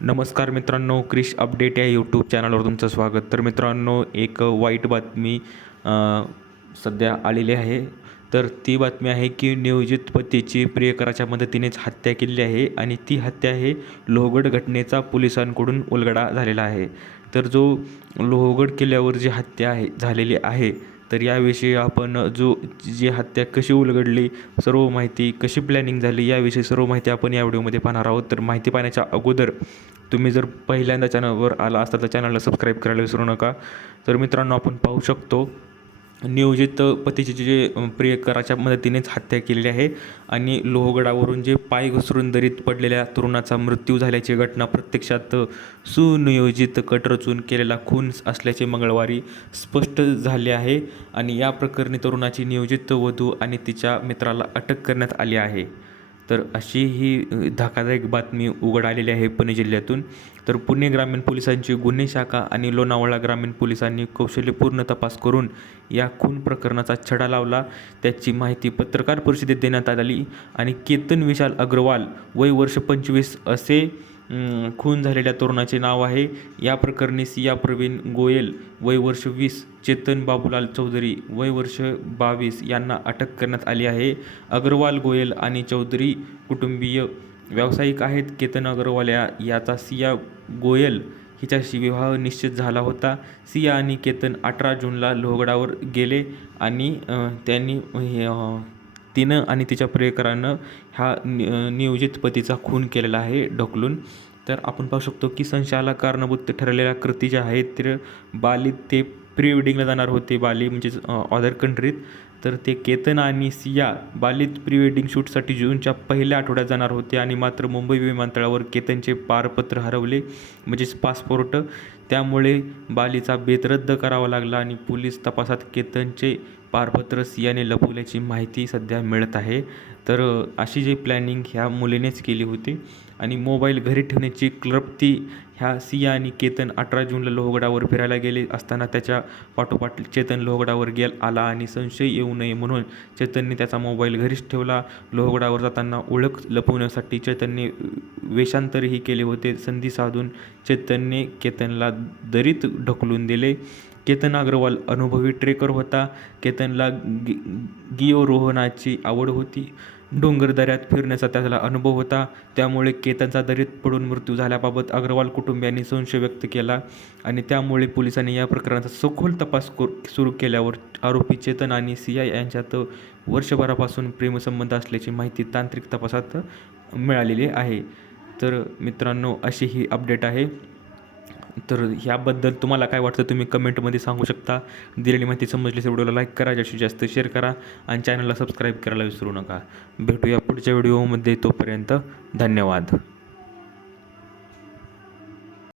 नमस्कार मित्रांनो, क्रिश अपडेट या यूट्यूब चॅनलवर तुमचं स्वागत. तर मित्रांनो, एक वाईट बातमी सध्या आलेली आहे. तर ती बातमी आहे की नियोजित पतीची प्रियकराच्या मदतीनेच हत्या केली आहे आणि ती हत्या हे लोहगड घटनेचा पोलिसांकडून उलगडा झालेला आहे. तर जो लोहगड किल्ल्यावर जी हत्या झालेली आहे, तर याविषयी आपण जी हत्या कशी उलगडली, सर्व माहिती कशी प्लॅनिंग झाली, याविषयी सर्व माहिती आपण या व्हिडिओमध्ये पाहणार आहोत. तर माहिती पाहण्याच्या अगोदर तुम्ही जर पहिल्यांदा चॅनलवर आला असता तर चॅनलला सबस्क्राईब करायला विसरू नका. तर मित्रांनो, आपण पाहू शकतो नियोजित पतीची जे प्रियकराच्या मदतीनेच हत्या केलेली आहे आणि लोहगडावरून जे पाय घसरून दरीत पडलेल्या तरुणाचा मृत्यू झाल्याची घटना प्रत्यक्षात सुनियोजित कट रचून केलेला खून असल्याचे मंगळवारी स्पष्ट झाले आहे आणि या प्रकरणी तरुणाची नियोजित वधू आणि तिच्या मित्राला अटक करण्यात आली आहे. तर अशी ही धक्कादायक बातमी उघड आलेली आहे पुणे जिल्ह्यातून. तर पुणे ग्रामीण पोलिसांची गुन्हे शाखा आणि लोणावळा ग्रामीण पोलिसांनी कौशल्यपूर्ण तपास करून या खून प्रकरणाचा छडा लावला. त्याची माहिती पत्रकार परिषदेत देण्यात आली आणि केतन विशाल अग्रवाल वय वर्ष 25 असे खून झालेल्या तरुणाचे नाव आहे. या प्रकरणी सिया प्रवीण गोयल वय वर्ष 20, चेतन बाबूलाल चौधरी वय वर्ष 22 यांना अटक करण्यात आली आहे. अग्रवाल, गोयल आणि चौधरी कुटुंबीय व्यावसायिक आहेत. केतन अग्रवाल याचा सिया गोयल हिच्याशी विवाह निश्चित झाला होता. सिया आणि केतन 18 जूनला लोहगडावर गेले आणि त्यांनी तिनं आणि तिच्या प्रियकरानं नियोजित पतीचा खून केलेला आहे ढकलून. तर आपण पाहू शकतो की संशयाला कारणीभूत ठरलेल्या कृती ज्या आहेत, तर बालीत ते प्री वेडिंगला जाणार होते. बाली म्हणजेच अदर कंट्रीत. तर ते केतन आणि सिया बालीत प्री वेडिंग शूटसाठी जूनच्या पहिल्या आठवड्यात जाणार होते आणि मात्र मुंबई विमानतळावर केतनचे पारपत्र हरवले, म्हणजेच पासपोर्ट. त्यामुळे बालीचा बेत रद्द करावा लागला आणि पोलीस तपासात केतनचे पारपत्र सियाने लपवल्याची माहिती सध्या मिळत आहे. तर अशी जी प्लॅनिंग ह्या मुलीनेच केली होती आणि मोबाईल घरी ठेवण्याची क्लृप्ती ह्या सिया आणि केतन 18 जूनला लोहगडावर फिरायला गेले असताना त्याच्या पाठोपाठ चेतन लोहगडावर आला आणि संशय येऊ नये म्हणून चेतनने त्याचा मोबाईल घरीच ठेवला. लोहगडावर जाताना ओळख लपवण्यासाठी चेतनने वेषांतरही केले होते. संधी साधून चेतनने केतनला दरीत ढकलून दिले. केतन अग्रवाल अनुभवी ट्रेकर होता. केतनला गिरोहनाची आवड होती. डोंगरदऱ्यात फिरण्याचा त्याला अनुभव होता. त्यामुळे केतनचा दरीत पडून मृत्यू झाल्याबाबत अग्रवाल कुटुंबियांनी संशय व्यक्त केला आणि त्यामुळे पोलिसांनी या प्रकरणाचा सखोल तपास सुरू केल्यावर आरोपी चेतन आणि सिया यांच्यात वर्षभरापासून प्रेमसंबंध असल्याची माहिती तांत्रिक तपासात मिळालेली आहे. तर मित्रांनो, अशी ही अपडेट आहे. तर ह्याबद्दल तुम्हाला काय वाटतं तुम्ही कमेंटमध्ये सांगू शकता. दिलेली माहिती समजली तर व्हिडिओला लाईक करा, जास्तीत जास्त शेअर करा आणि चॅनलला सबस्क्राईब करायला विसरू नका. भेटूया पुढच्या व्हिडिओमध्ये. तोपर्यंत धन्यवाद.